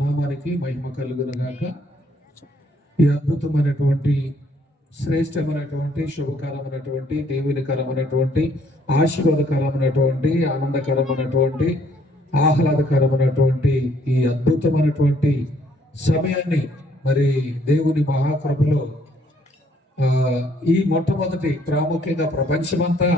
నామానికి మహిమ కలుగునుగాక. ఈ అద్భుతమైనటువంటి శ్రేష్టమైనటువంటి శుభకరమైనటువంటి దేవునికరమైనటువంటి ఆశీర్వాదకరమైనటువంటి ఆనందకరమైనటువంటి ఆహ్లాదకరమైనటువంటి ఈ అద్భుతమైనటువంటి సమయాన్ని మరి దేవుని మహాకృపలో ఈ మొట్టమొదటి ప్రాముఖ్యంగా ప్రపంచమంతా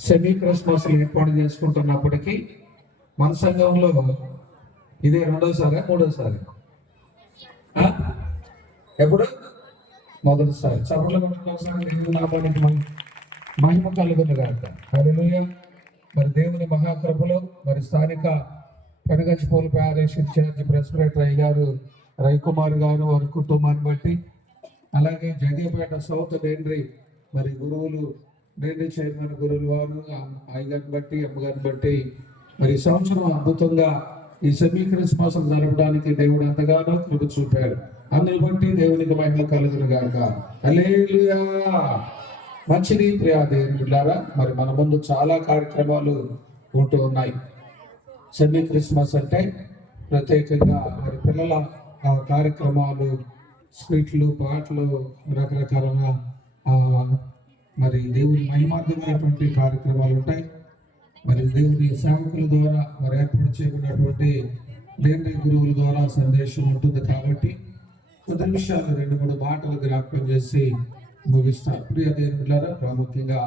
సెమీ క్రిస్మస్ ఏర్పాటు చేసుకుంటున్నప్పటికీ మన సంఘంలో ఇదే రెండోసారి మూడోసారి. ఎప్పుడు? మొదటిసారి. చప్పట్లు కొట్టుకోసారి దేవుని నామానికి మహిమ కలుగును గాక. హల్లెలూయా. మరి దేవుని మహాకృపలో మరి స్థానిక పెనగంచిపోలు ప్యారేష్ ఇన్ఛార్జ్ ప్రెసిడెంట్ రై గారు రవికుమార్ గారు వారి కుటుంబాన్ని బట్టి అలాగే జగ్గేపేట సౌత్ డేండ్రీ మరి గురువులు డేండ్రీ చైర్మన్ గురువులు వారు అయ్యగారిని బట్టి అమ్మగారిని బట్టి మరి సంవత్సరం అద్భుతంగా ఈ సెమీ క్రిస్మస్ జరపడానికి దేవుడు ఎంతగానో కృప చూపాడు. అందుని బట్టి దేవునికి మహిమ కలుగును గాక. అలేలుయా మంచిది ప్రియా దేవులారా మరి మన ముందు చాలా కార్యక్రమాలు ఉంటూ ఉన్నాయి. సెమీ క్రిస్మస్ అంటే ప్రత్యేకంగా మరి పిల్లల ఆ, కార్యక్రమాలు స్వీట్లు పాటలు రకరకాలుగా మరి దేవుని మహిమార్థమైనటువంటి కార్యక్రమాలు ఉంటాయి. మరి దేవుని సేవకుల ద్వారా మరి ఏర్పాటు చేయబడినటువంటి దేవుని గురువుల ద్వారా సందేశం ఉంటుంది కాబట్టి కొద్ది నిమిషాలు రెండు మూడు మాటలు జ్ఞాపకం చేసి ముగిస్తారు ప్రియ దేవులారా ప్రాముఖ్యంగా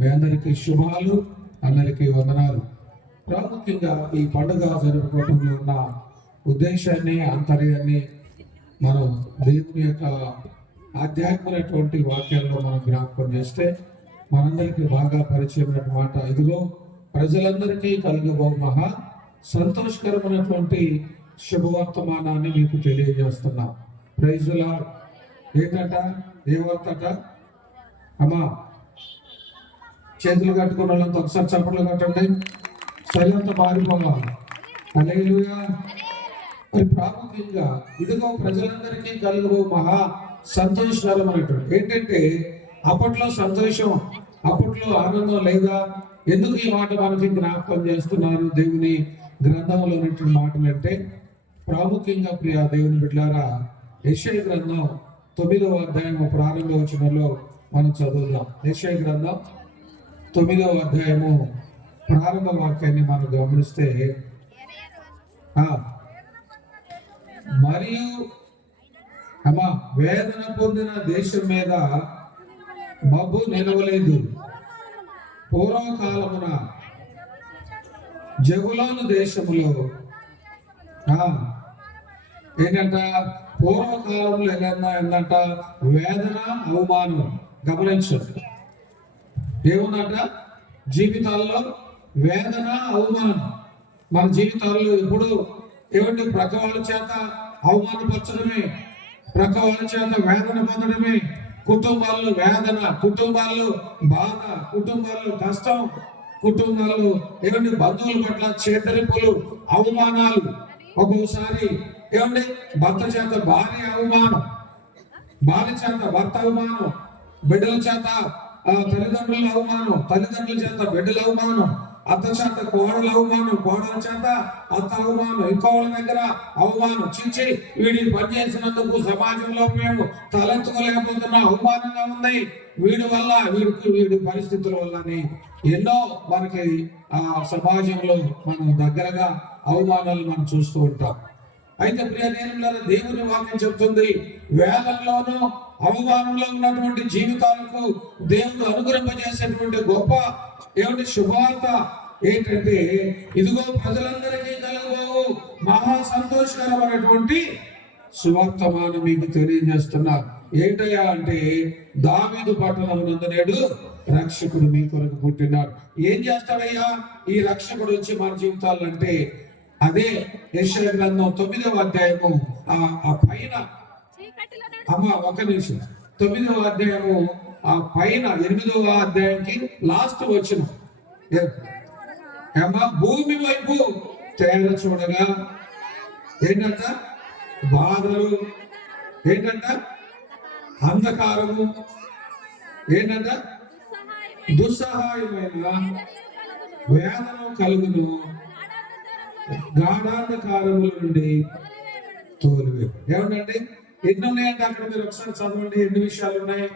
మీ అందరికీ శుభాలు అందరికీ వందనాలు. ప్రాముఖ్యంగా ఈ పండుగ జరుపుకోవడంలో ఉన్న ఉద్దేశాన్ని అంతర్యాన్ని మనం దేవుని యొక్క ఆధ్యాత్మైనటువంటి వాక్యాల్లో మనం జ్ఞాపకం చేస్తే మనందరికీ బాగా పరిచయమైన మాట. ఇదిగో ప్రజలందరికీ కలుగుబో మహా. సంతోషకరమైనటువంటి శుభవర్తమానాన్ని మీకు తెలియజేస్తున్నాం. ప్రైజులా ఏంటట? ఏ వార్తట? అమ్మా చేతులు కట్టుకున్న వాళ్ళంతా ఒకసారి చప్పట్లు కట్టండి. శైలంతా మారిపోవాలి. హల్లెలూయా. మరి ప్రాముఖ్యంగా ఇదిగో ప్రజలందరికీ కలుగు మహా సంతోషకరమైనటువంటి. ఏంటంటే అప్పట్లో సంతోషం అప్పట్లో ఆనందం లేదా? ఎందుకు ఈ మాట మనకి జ్ఞాపకం చేస్తున్నారు దేవుని గ్రంథంలో ఉన్నటువంటి మాటలు అంటే ప్రాముఖ్యంగా ప్రియ దేవుని బిడ్డారా యెషయ గ్రంథం తొమ్మిదవ అధ్యాయం ప్రారంభ వచనంలో మనం చదువుదాం. యెషయ గ్రంథం తొమ్మిదవ అధ్యాయము ప్రారంభ వాక్యాన్ని మనం గమనిస్తే మరియు అమ్మా వేదన పొందిన దేశం మీద మబ్బు నిలవలేదు. పూర్వకాలమున జగులాను దేశములో ఏంటంట? పూర్వకాలంలో ఎలా ఏంటంట వేదన అవమానం. గమనించండి ఏముందంట? జీవితాల్లో వేదన అవమానం. మన జీవితాల్లో ఎప్పుడు ఏమంటే ప్రక్క వాళ్ళ చేత అవమానపరచడమే ప్రక్క వాళ్ళ చేత వేదన పొందడమే కుటుంబాల్లో వేదన కుటుంబాల్లో బాధ కుటుంబాల్లో కష్టం కుటుంబాల్లో ఏమండి బంధువుల పట్ల చేతరింపులు అవమానాలు. ఒక్కోసారి ఏమండి భర్త చేత భార్య అవమానం భార్య చేత భర్త అవమానం బిడ్డల చేత ఆ, తల్లిదండ్రుల అవమానం తల్లిదండ్రుల చేత బిడ్డల అవమానం. అత్త చేత కోడల అవమానం కోడల చేత అత్త అవమానం. ఇంకోళ్ళ దగ్గర అవమానం. చించి వీడిని పనిచేసినందుకు సమాజంలో మేము తలెత్తుకోలేకపోతున్న. అవమానంగా ఉంది. వీడి వల్ల వీడికి వీడి పరిస్థితుల వల్లనే ఎన్నో మనకి ఆ సమాజంలో మనం దగ్గరగా అవమానాలు మనం చూస్తూ ఉంటాం. అయితే ప్రియ దేవుని వాక్యం చెప్తుంది వేదంలోనూ అవమానంలో ఉన్నటువంటి జీవితాలకు దేవుడు అనుగ్రహింపజేసేటువంటి గొప్ప ఏమిటి శుభార్త ఏంటంటే ఇదిగో ప్రజలందరికీ కలగబోవు మహా సంతోషకరమైనటువంటి సువార్తమానం మీకు తెలియజేస్తున్నా ఏంటయ్యా అంటే దావీదు పట్టణం నేడు రక్షకుడు మీ కొరకు పుట్టినాడు. ఏం చేస్తాడయ్యా? ఈ రక్షకుడు వచ్చి మన జీవితాల్లో అంటే అదే యశ్వర గ్రంథం తొమ్మిదవ అధ్యాయము ఆ ఆ పైన అమ్మ ఒక నిమిషం. తొమ్మిదవ అధ్యాయము ఆ పైన ఎనిమిదవ అధ్యాయానికి లాస్ట్ వచ్చిన. ఏమ్మా భూమి వైపు తేర చూడగా. ఏంటంట? బాధలు. ఏంటంట? అంధకారము. ఏంటంట? దుస్సహాయమైన వేదన కలుగును. గాఢాంధకారముల నుండి తోలివేపు ఏమంటే ఎన్ని ఉన్నాయంటే అక్కడ మీరు ఒకసారి చదవండి. ఎన్ని విషయాలు ఉన్నాయి?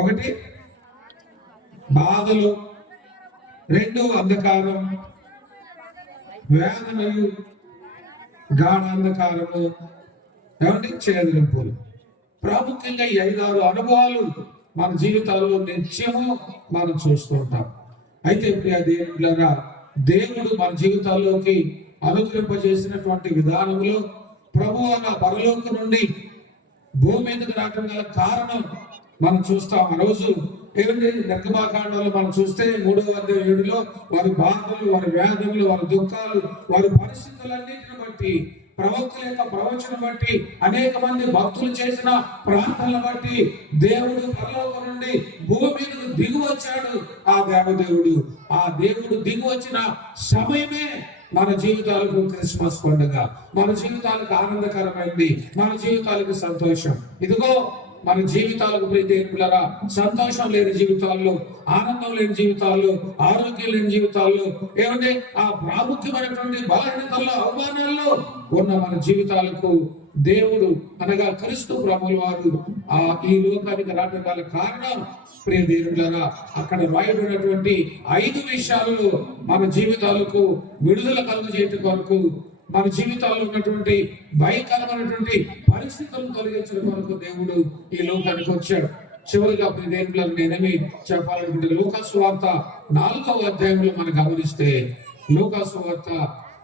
ఒకటి బాధలు. రెండు అంధకారం. వేదనలు. గాఢ అంధకారము. ఏమండి? చేదరింపులు ప్రాముఖ్యంగా ఈ ఐదారు అనుభవాలు మన జీవితాల్లో నిత్యము మనం చూస్తూ ఉంటాం. అయితే ప్రియ దేవుడు మన జీవితాల్లోకి అనుగ్రహింపజేసినటువంటి విధానంలో ప్రభు అన్న పరలోకం నుండి భూమి మీదకి రావడం గల కారణం మనం చూస్తాం. ఆ రోజు ఏమంటే నిర్గమాకాండంలో మనం చూస్తే మూడవ అధ్యాయం ఏడులో వారి బాధలు వారి వ్యాధులు వారి దుఃఖాలు వారి పరిస్థితులన్నింటిని బట్టి ప్రవక్తుల యొక్క ప్రవచనం బట్టి అనేక మంది భక్తులు చేసిన ప్రార్థనలు బట్టి దేవుడు పరలోకం నుండి భూమి మీదకు దిగి వచ్చాడు. ఆ దేవదేవుడు ఆ దేవుడు దిగి వచ్చిన సమయమే మన జీవితాలకు క్రిస్మస్ పండుగ మన జీవితాలకు ఆనందకరమైంది మన జీవితాలకు సంతోషం. ఇదిగో మన జీవితాలకు ప్రీతి సంతోషం లేని జీవితాల్లో ఆనందం లేని జీవితాల్లో ఆరోగ్యం లేని జీవితాల్లో ఏమంటే ఆ ప్రాముఖ్యమైనటువంటి బలహీనతల్లో అవమానాల్లో ఉన్న మన జీవితాలకు దేవుడు అనగా క్రీస్తు ప్రభుల వారు ఆ ఈ లోకానికి రావడం గల కారణం ప్రియ దేవులారా అక్కడ రాయబడినటువంటి ఐదు విషయాలలో మన జీవితాలకు విడుదల కలుగజేయటం కొరకు మన జీవితాల్లో ఉన్నటువంటి భయంకరమైనటువంటి పరిస్థితులను తొలగించడం కొరకు దేవుడు ఈ లోకానికి వచ్చాడు. చివరిగా దేవులకు నేనేమి చెప్పాలనుకుంటే లోకాసు వార్త నాలుగవ అధ్యాయంలో మనం గమనిస్తే లోకాసు వార్త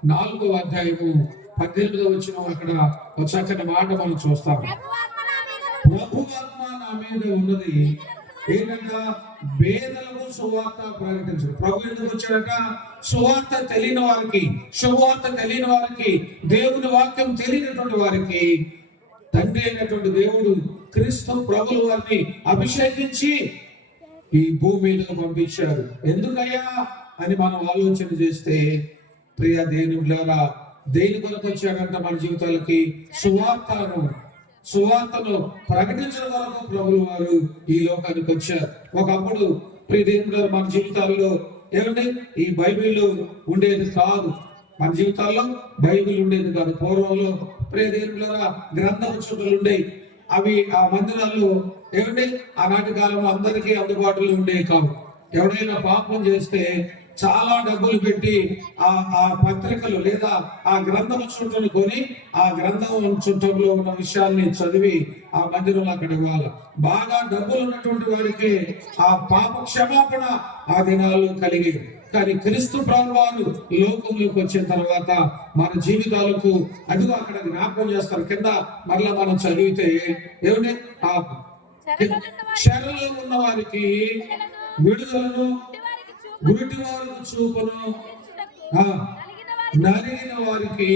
నాలుగవ అధ్యాయము పద్దెనిమిదవ వచ్చిన అక్కడ ఒక చక్కని మాట మనం చూస్తాం ప్రభువాత్మ నా మీద ఉన్నది. ఏంటంట పేదలకు సువార్త ప్రకటించడం ప్రభు ఎందుకు వచ్చాడట? సువార్త తెలియని వారికి శుభవార్త తెలియని వారికి దేవుని వాక్యం తెలియనటువంటి వారికి తండ్రి అయినటువంటి దేవుడు క్రీస్తు ప్రభుల వారిని అభిషేకించి ఈ భూమి మీదకు పంపించారు. ఎందుకయ్యా? అని మనం ఆలోచన చేస్తే ప్రియ దేవులారా దేని కొరకు వచ్చాడంట మన జీవితాలకి? సువార్తను. సువార్తను ప్రకటించడం వరకు ప్రభులు వారు ఈ లోకానికి వచ్చారు. ఒకప్పుడు ప్రియ దేవుడు మన జీవితాల్లో ఏమంటే ఈ బైబిల్ ఉండేది కాదు. మన జీవితాల్లో బైబిల్ ఉండేది కాదు. పూర్వంలో ప్రియ దేవులారా గ్రంథ చుట్టలు ఉండేవి. అవి ఆ మందిరాల్లో ఏమంటే ఆనాటి కాలంలో అందరికీ అందుబాటులో ఉండేవి కావు. ఎవడైనా పాపం చేస్తే చాలా డబ్బులు పెట్టి ఆ ఆ పత్రికలు లేదా ఆ గ్రంథం చుట్టను కొని ఆ గ్రంథం చుట్టంలో ఉన్న విషయాల్ని చదివి ఆ మందిరంలో అక్కడ ఇవ్వాలి. బాగా డబ్బులు ఉన్నటువంటి వారికి ఆ పాప క్షమాపణ ఆ దినాల్లో కలిగేది కానీ క్రీస్తు ప్రభు వారు లోకంలోకి వచ్చిన తర్వాత మన జీవితాలకు అదిగో అక్కడ జ్ఞాపకం చేస్తారు. కింద మరలా మనం చదివితే ఏమిటి ఆ చెరలో ఉన్న వారికి విడుదలను గురిటి వారికి చూపును నలిగిన వారికి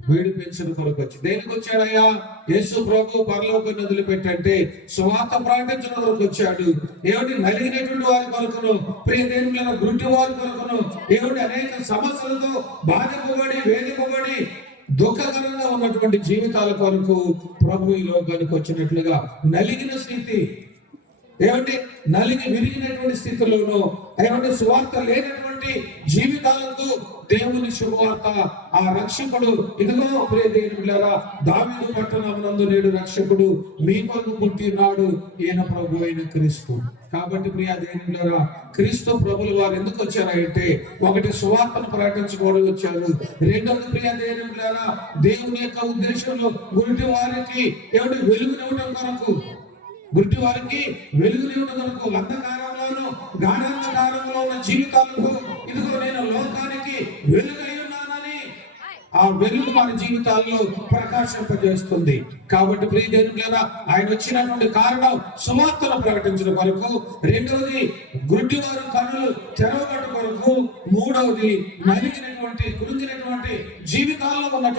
విడిపించిన కొరకు వచ్చి దేనికి వచ్చాడయ్యా? యేసు ప్రభు పరలోక నదులు పెట్టంటే స్వార్థ ప్రకటించిన కొరకు వచ్చాడు. ఏమిటి నలిగినటువంటి వారి కొరకును ప్రియదేవుల గుడ్డి వారి కొరకును ఏమిటి అనేక సమస్యలతో బాధింపబడి వేధింపబడి దుఃఖకరంగా ఉన్నటువంటి జీవితాల కొరకు ప్రభు ఈ లోకానికి వచ్చినట్లుగా నలిగిన స్థితి ఏమంటే నలిగి విరిగినటువంటి స్థితిలోనూ ఏమంటే సువార్త లేనటువంటి జీవితాలతో దేవుని శుభవార్త ఆ రక్షకుడు ఇదిగో ప్రియ దేవులారా పట్టణమునందు నేడు రక్షకుడు మీ కొరకు పుట్టినాడు ఈయన ప్రభు అయిన క్రీస్తు. కాబట్టి ప్రియా దేవులారా క్రీస్తు ప్రభుల వారు ఎందుకు వచ్చారంటే ఒకటి సువార్తను ప్రకటించుకోవడం వచ్చారు. రెండవది ప్రియా దేవులారా దేవుని యొక్క ఉద్దేశంలో గురిటి వారికి ఏమిటి వెలుగునివ్వడం కొరకు గుడ్డి వారికి వెలుగునివ్వడం కొరకు అంధకారంలోను గాఢంధకారంలో ఉన్న జీవితాలకు ఇదిగో నేను లోకానికి వెలుగై ఉన్నానని ఆ వెలుగు వారి జీవితాల్లో ప్రకాశింపజేస్తుంది. కాబట్టి ప్రియదేవులారా ఆయన వచ్చినటువంటి కారణం సువార్తను ప్రకటించడం కొరకు రెండవది గుడ్డి వారు కన్నులు తెరవబడి కొరకు మూడవది నలిగినటువంటి కృంగినటువంటి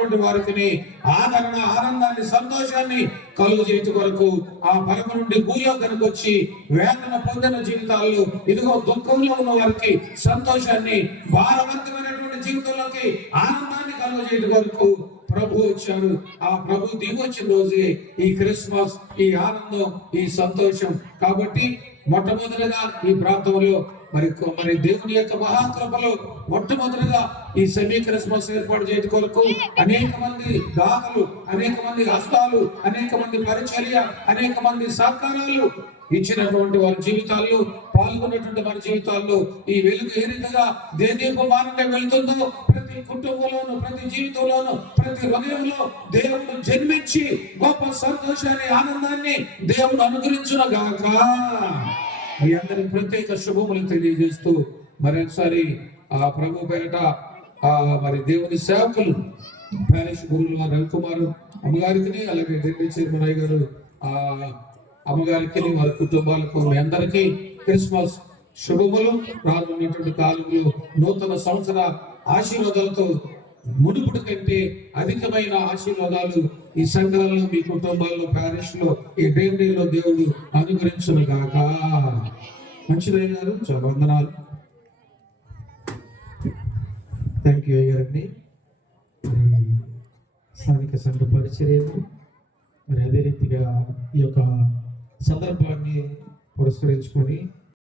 ఉన్నటువంటి వారికి ఆదరణ ఆనందాన్ని సంతోషాన్ని కలుగు చేతి కొరకు ఆ పరమ నుండి భూలోకానికి వచ్చి వేదన పొందిన జీవితాల్లో ఇదిగో దుఃఖంలో ఉన్న వారికి సంతోషాన్ని భారవంతమైనటువంటి జీవితంలోకి ఆనందాన్ని కలుగు కలుగజేయడం కొరకు ప్రభు వచ్చాడు. ఆ ప్రభు దిగొచ్చిన రోజే ఈ క్రిస్మస్ ఈ ఆనందం ఈ సంతోషం. కాబట్టి మొట్టమొదటిగా ఈ ప్రాంతంలో మరి మరి దేవుని యొక్క మహాకృపలో మొట్టమొదటిగా ఈ సెమీ క్రిస్మస్ ఏర్పాటు చేయడం కొరకు అనేక మంది దాతలు అనేక మంది హస్తాలు అనేక మంది పరిచర్య అనేక మంది సహకారాలు ఇచ్చినటువంటి వారి జీవితాల్లో పాల్గొన్నటువంటి వారి జీవితాల్లో ఈ వెలుగు ఏ రీతిగా దేదీపమానంగా వెళ్తుందో ప్రతి కుటుంబంలోను ప్రతి జీవితంలోను ప్రతి హృదయంలో దేవుడు జన్మించి గొప్ప సంతోషాన్ని ఆనందాన్ని దేవుడు అనుగ్రహించునగాక. గాక మీ అందరికి ప్రత్యేక శుభములు తెలియజేస్తూ మరొకసారి ఆ ప్రభు పేరట ఆ మరి దేవుని సేవకులు ప్యారిష్ గురువులు వారు రవికుమార్ అమ్మగారికి అలాగే ఢిల్లీ చైర్మన్ అయ్య గారు ఆ అమ్మగారికి వారి కుటుంబాలకు మీ అందరికీ క్రిస్మస్ శుభములు. రానున్నటువంటి కాలంలో నూతన సంవత్సర ఆశీర్వాదాలతో మునుపుడు కంటే అధికమైన ఆశీర్వాదాలు ఈ సంఘాల్లో మీ కుటుంబాల్లో ప్యారిష్లో ఈ డైరీలో దేవుడు అనుగ్రహించను కాక మంచిదయ్య గారు వందనాలు. థ్యాంక్ యూ అయ్యారండి స్థానిక సంఘ పరిచర్యలు మరి అదే రీతిగా ఈ యొక్క సందర్భాన్ని పురస్కరించుకొని